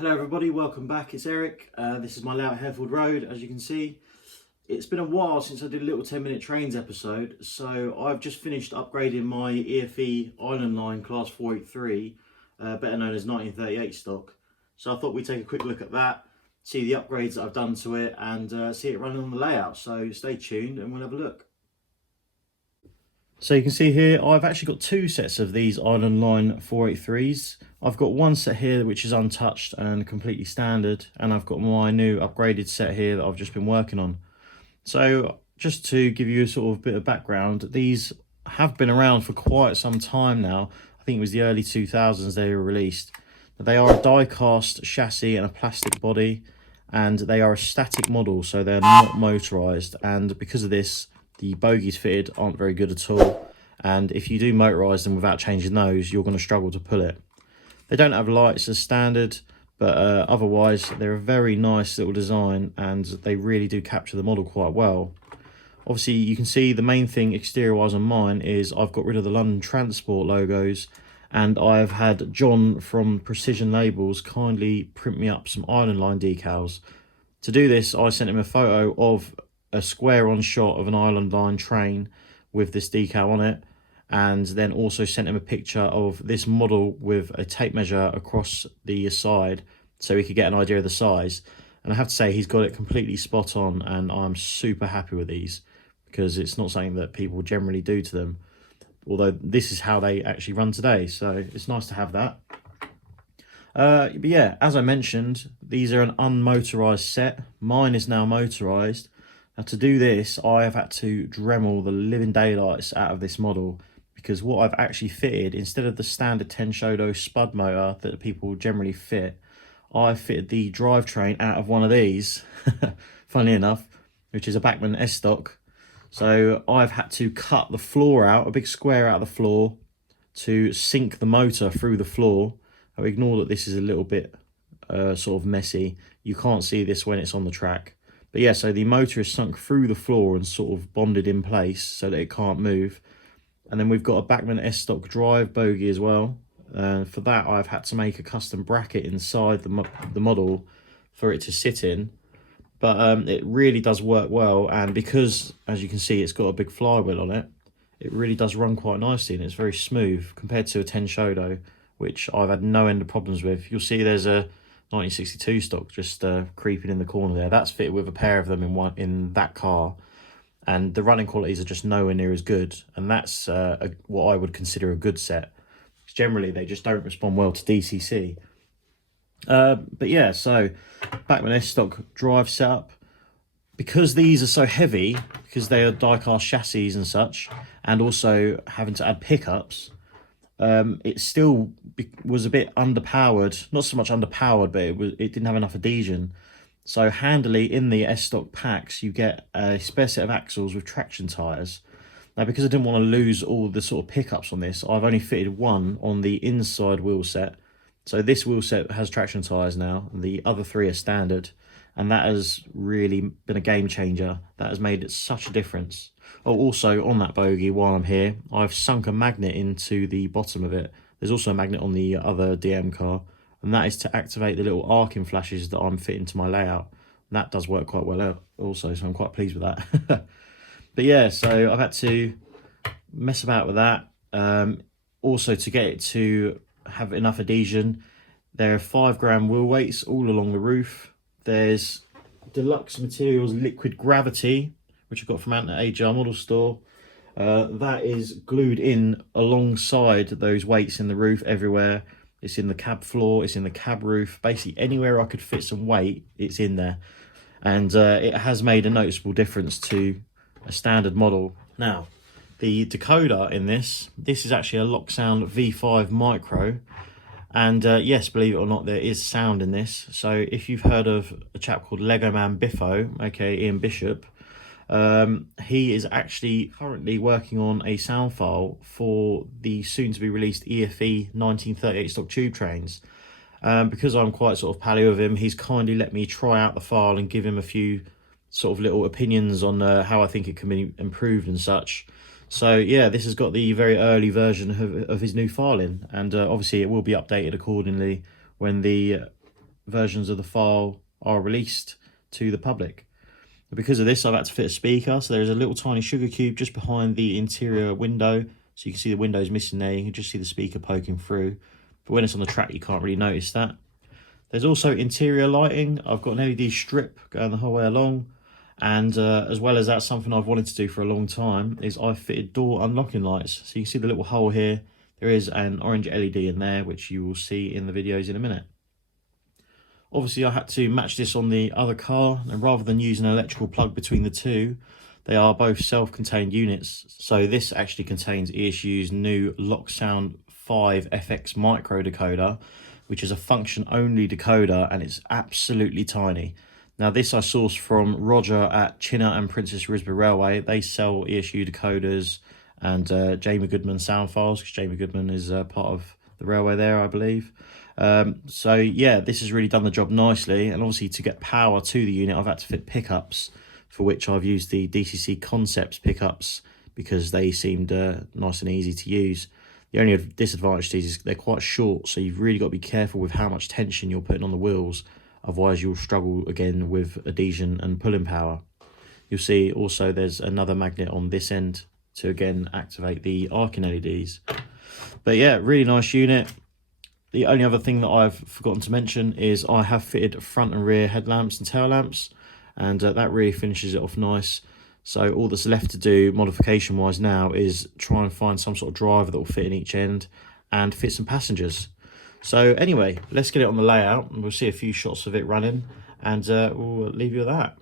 Hello everybody, welcome back, it's Eric. This is my layout at Hereford Road, as you can see. It's been a while since I did a little 10-minute trains episode, so I've just finished upgrading my EFE Island Line Class 483, better known as 1938 stock. So I thought we'd take a quick look at that, see the upgrades that I've done to it, and see it running on the layout. So stay tuned and we'll have a look. So you can see here, I've actually got two sets of these Island Line 483s. I've got one set here which is untouched and completely standard, and I've got my new upgraded set here that I've just been working on. So just to give you a sort of bit of background, these have been around for quite some time now. I think it was the early 2000s they were released. They are a die-cast chassis and a plastic body, and they are a static model, so they're not motorised, and because of this, the bogies fitted aren't very good at all, and if you do motorise them without changing those, you're going to struggle to pull it. They don't have lights as standard, but otherwise they're a very nice little design and they really do capture the model quite well. Obviously you can see the main thing exterior wise on mine is I've got rid of the London Transport logos, and I've had John from Precision Labels kindly print me up some Island Line decals. To do this, I sent him a photo of a square on shot of an Island Line train with this decal on it, and then also sent him a picture of this model with a tape measure across the side so he could get an idea of the size. And I have to say, he's got it completely spot on, and I'm super happy with these because it's not something that people generally do to them, although this is how they actually run today, so it's nice to have that. But yeah, as I mentioned, these are an unmotorised set. Mine is now motorised. Now to do this, I have had to Dremel the living daylights out of this model, because what I've actually fitted, instead of the standard Tenshodo spud motor that people generally fit, I fitted the drivetrain out of one of these, funnily enough, which is a Bachmann S-Stock. So I've had to cut the floor out, a big square out of the floor, to sink the motor through the floor. I ignore that this is a little bit sort of messy. You can't see this when it's on the track. But yeah, so the motor is sunk through the floor and sort of bonded in place so that it can't move. And then we've got a Bachmann S-Stock drive bogie as well. For that, I've had to make a custom bracket inside the model for it to sit in. But it really does work well. And because, as you can see, it's got a big flywheel on it, it really does run quite nicely and it's very smooth compared to a Tenshodo, which I've had no end of problems with. You'll see there's a 1962 stock just creeping in the corner there. That's fitted with a pair of them in that car, and the running qualities are just nowhere near as good, and that's what I would consider a good set. Generally they just don't respond well to DCC. But yeah, so Bachmann S-Stock drive setup. Because these are so heavy, because they are die-cast chassis and such, and also having to add pickups, it still was a bit underpowered. Not so much underpowered, but it didn't have enough adhesion. So handily in the S-Stock packs, you get a spare set of axles with traction tyres. Now, because I didn't want to lose all the sort of pickups on this, I've only fitted one on the inside wheel set. So this wheel set has traction tyres now, and the other three are standard. And that has really been a game changer. That has made it such a difference. Oh, also on that bogie, while I'm here, I've sunk a magnet into the bottom of it. There's also a magnet on the other DM car, and that is to activate the little arcing flashes that I'm fitting to my layout. And that does work quite well out also, so I'm quite pleased with that. But yeah, so I've had to mess about with that. Also, to get it to have enough adhesion, there are 5 gram wheel weights all along the roof. There's Deluxe Materials Liquid Gravity, which I got from out at AJR Model Store. That is glued in alongside those weights in the roof everywhere. It's in the cab floor, it's in the cab roof. Basically anywhere I could fit some weight, it's in there. And it has made a noticeable difference to a standard model. Now, the decoder in this is actually a Locksound V5 Micro. And yes, believe it or not, there is sound in this. So if you've heard of a chap called LegomanBiffo, aka Ian Bishop, he is actually currently working on a sound file for the soon-to-be released EFE 1938 stock tube trains. Because I'm quite sort of pally with him, he's kindly let me try out the file and give him a few sort of little opinions on how I think it can be improved and such. So yeah, this has got the very early version of his new file in, and obviously it will be updated accordingly when the versions of the file are released to the public. Because of this, I've had to fit a speaker. So there's a little tiny sugar cube just behind the interior window. So you can see the window's missing there. You can just see the speaker poking through. But when it's on the track, you can't really notice that. There's also interior lighting. I've got an LED strip going the whole way along. And as well as that, something I've wanted to do for a long time is I've fitted door unlocking lights. So you can see the little hole here. There is an orange LED in there, which you will see in the videos in a minute. Obviously, I had to match this on the other car, and rather than use an electrical plug between the two, they are both self-contained units. So this actually contains ESU's new LockSound 5 FX micro decoder, which is a function-only decoder, and it's absolutely tiny. Now this I sourced from Roger at Chinnor Princes Risborough Railway. They sell ESU decoders and Jamie Goodman sound files, because Jamie Goodman is part of the railway there, I believe. So yeah, this has really done the job nicely. And obviously to get power to the unit, I've had to fit pickups, for which I've used the DCC Concepts pickups because they seemed nice and easy to use. The only disadvantage to these is they're quite short, so you've really got to be careful with how much tension you're putting on the wheels. Otherwise you'll struggle again with adhesion and pulling power. You'll see also there's another magnet on this end to again activate the arcing LEDs. But yeah, really nice unit. The only other thing that I've forgotten to mention is I have fitted front and rear headlamps and tail lamps, and that really finishes it off nice. So all that's left to do modification wise now is try and find some sort of driver that will fit in each end and fit some passengers. So anyway, let's get it on the layout and we'll see a few shots of it running, and we'll leave you with that.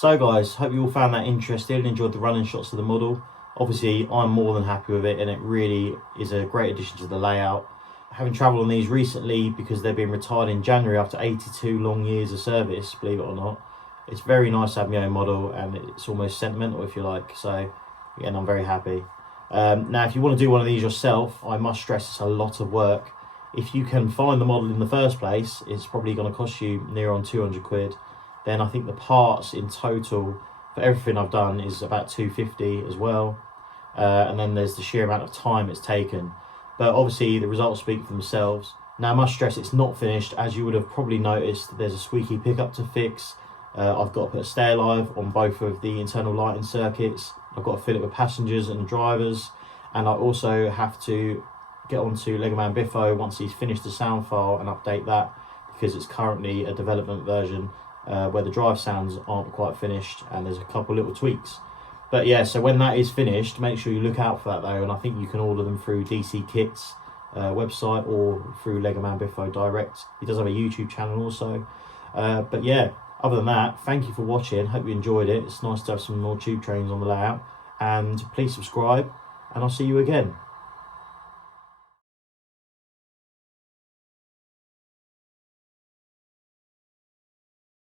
So guys, hope you all found that interesting and enjoyed the running shots of the model. Obviously, I'm more than happy with it, and it really is a great addition to the layout. Having travelled on these recently because they've been retired in January after 82 long years of service, believe it or not, It's very nice to have my own model, and it's almost sentimental, if you like. So again, I'm very happy. Now, if you want to do one of these yourself, I must stress it's a lot of work. If you can find the model in the first place, it's probably going to cost you near on 200 quid. Then I think the parts in total for everything I've done is about 250 as well. And then there's the sheer amount of time it's taken. But obviously the results speak for themselves. Now, I must stress it's not finished. As you would have probably noticed, there's a squeaky pickup to fix. I've got to put a stay alive on both of the internal lighting circuits. I've got to fill it with passengers and drivers. And I also have to get onto LegomanBiffo once he's finished the sound file and update that, because it's currently a development version where the drive sounds aren't quite finished and there's a couple little tweaks. But yeah, so when that is finished, make sure you look out for that though, and I think you can order them through DC Kit's website or through LegomanBiffo direct. He does have a YouTube channel also. But yeah, other than that, thank you for watching. Hope you enjoyed it. It's nice to have some more tube trains on the layout, and please subscribe, and I'll see you again.